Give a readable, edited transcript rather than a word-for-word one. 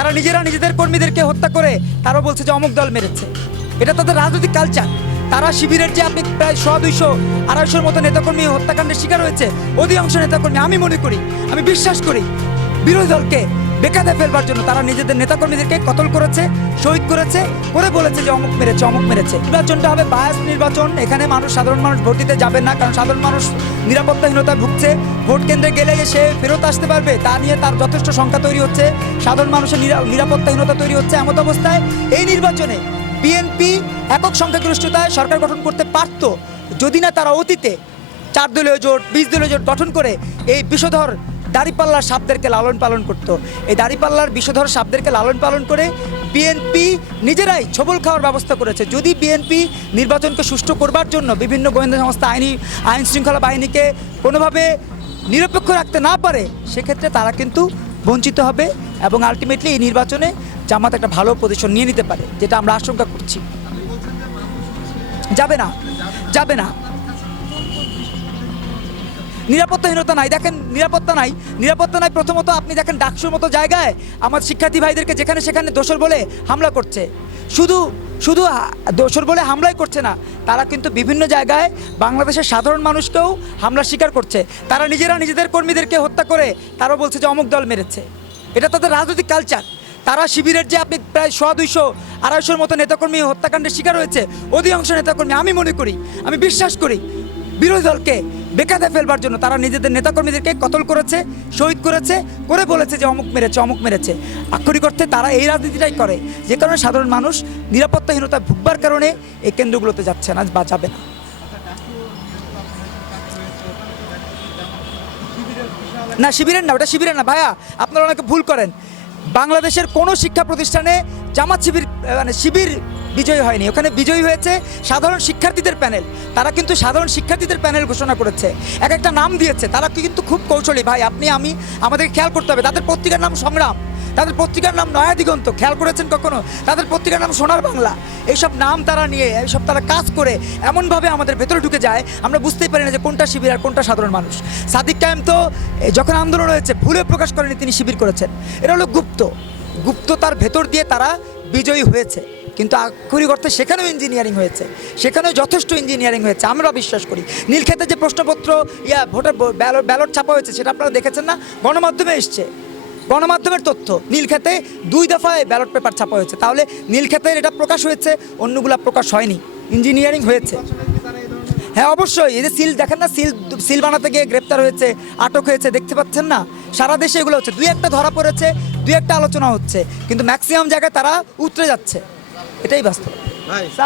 তারা নিজেরা নিজেদের কর্মীদেরকে হত্যা করে তারা বলছে যে অমুক দল মেরেছে। এটা তাদের রাজনৈতিক কালচার। তারা শিবিরের যে আপনি প্রায় 100-200-250-র মতো নেতাকর্মী হত্যাকাণ্ডের শিকার হয়েছে, অধিকাংশ নেতাকর্মী আমি মনে করি, আমি বিশ্বাস করি বিরোধী দলকে বেকায়দায় ফেলবার জন্য তারা নিজেদের নেতাকর্মীদেরকে কতল করেছে, শহীদ করেছে, করে বলেছে যে অমুক মেরেছে অমুক মেরেছে। নির্বাচনটা হবে বায়াস নির্বাচন। এখানে সাধারণ মানুষ ভোট দিতে যাবেন না, কারণ সাধারণ মানুষ নিরাপত্তাহীনতায় ভুগছে। ভোট কেন্দ্রে গেলে সে ফেরত আসতে পারবে তা নিয়ে তার যথেষ্ট শঙ্কা তৈরি হচ্ছে। সাধারণ মানুষের নিরাপত্তাহীনতা তৈরি হচ্ছে। এমত অবস্থায় এই নির্বাচনে বিএনপি একক সংখ্যাগরিষ্ঠতায় সরকার গঠন করতে পারত যদি না তারা অতীতে 4 দলীয় জোট 20 দলীয় জোট গঠন করে এই বিষধর দাড়িপাল্লার সাপদেরকে লালন পালন করত। এই দাড়িপাল্লার বিষধর সাপদেরকে লালন পালন করে বিএনপি নিজেরাই ছবল খাওয়ার ব্যবস্থা করেছে। যদি বিএনপি নির্বাচনকে সুষ্ঠু করবার জন্য বিভিন্ন গোয়েন্দা সংস্থা আইন শৃঙ্খলা বাহিনীকে কোনোভাবে নিরপেক্ষ রাখতে না পারে, সেক্ষেত্রে তারা কিন্তু বঞ্চিত হবে এবং আলটিমেটলি এই নির্বাচনে জামাত একটা ভালো পজিশন নিয়ে নিতে পারে, যেটা আমরা আশঙ্কা করছি। যাবে না, যাবে না। নিরাপত্তাহীনতা নাই। দেখেন, নিরাপত্তা নাই। প্রথমত আপনি দেখেন ডাকসুর মতো জায়গায় আমার শিক্ষার্থী ভাইদেরকে যেখানে সেখানে দোসর বলে হামলা করছে। শুধু দোসর বলে হামলাই করছে না, তারা কিন্তু বিভিন্ন জায়গায় বাংলাদেশের সাধারণ মানুষকেও হামলার শিকার করছে। তারা নিজেরা নিজেদের কর্মীদেরকে হত্যা করে তারা বলছে যে অমুক দল মেরেছে। এটা তাদের রাজনৈতিক কালচার। তারা শিবিরের যে আপনি প্রায় 100-200-250-র মতো নেতাকর্মী হত্যাকাণ্ডের শিকার হয়েছে, অধিকাংশ নেতাকর্মী আমি মনে করি, আমি বিশ্বাস করি বিরোধী দলকে বেকায়দায় ফেলবার জন্য তারা নিজেদের নেতাকর্মীদেরকে কতল করেছে, শহীদ করেছে, করে বলেছে যে অমুক মেরেছে। আক্ষরিক অর্থে তারা এই রাজনীতিটাই করে, যে কারণে সাধারণ মানুষ নিরাপত্তাহীনতায় ভুগবার কারণে এই কেন্দ্রগুলোতে যাচ্ছে না বা যাবে না। না, শিবিরের না, ওটা শিবিরের না ভাইয়া, আপনারা অনেকে ভুল করেন। বাংলাদেশের কোনো শিক্ষা প্রতিষ্ঠানে জামাত শিবির বিজয়ী হয়নি। ওখানে বিজয়ী হয়েছে সাধারণ শিক্ষার্থীদের প্যানেল। তারা কিন্তু সাধারণ শিক্ষার্থীদের প্যানেল ঘোষণা করেছে, এক একটা নাম দিয়েছে। তারা কিন্তু খুব কৌশলী ভাই, আমাদের খেয়াল করতে হবে। তাদের পত্রিকার নাম সংগ্রাম, তাদের পত্রিকার নাম নয়া দিগন্ত, খেয়াল করেছেন কখনো? তাদের পত্রিকার নাম সোনার বাংলা। এইসব নাম তারা নিয়ে এইসব তারা কাজ করে এমনভাবে আমাদের ভেতরে ঢুকে যায়, আমরা বুঝতেই পারি না যে কোনটা শিবির আর কোনটা সাধারণ মানুষ। সাদিক কায়েম তো যখন আন্দোলন হয়েছে ভুলে প্রকাশ করেনি তিনি শিবির করেছেন। এটা হলো গুপ্ততার ভেতর দিয়ে তারা বিজয়ী হয়েছে। কিন্তু আক্ষরিক অর্থে সেখানেও ইঞ্জিনিয়ারিং হয়েছে, সেখানেও যথেষ্ট ইঞ্জিনিয়ারিং হয়েছে আমরা বিশ্বাস করি। নীলক্ষেতে যে প্রশ্নপত্র ভোটের ব্যালট ছাপা হয়েছে সেটা আপনারা দেখেছেন না? গণমাধ্যমে এসছে, গণমাধ্যমের তথ্য। নীলক্ষেতে 2 দফায় ব্যালট পেপার ছাপা হয়েছে। তাহলে নীলক্ষেতের এটা প্রকাশ হয়েছে, অন্যগুলা প্রকাশ হয়নি, ইঞ্জিনিয়ারিং হয়েছে। হ্যাঁ অবশ্যই, এই যে সিল দেখেন না, সিল বানাতে গিয়ে গ্রেপ্তার হয়েছে, আটক হয়েছে, দেখতে পাচ্ছেন না? সারা দেশে এগুলো হচ্ছে। 2-1টা ধরা পড়েছে, 2-1টা আলোচনা হচ্ছে, কিন্তু ম্যাক্সিমাম জায়গায় তারা উতরে যাচ্ছে। এটাই বাস্তব।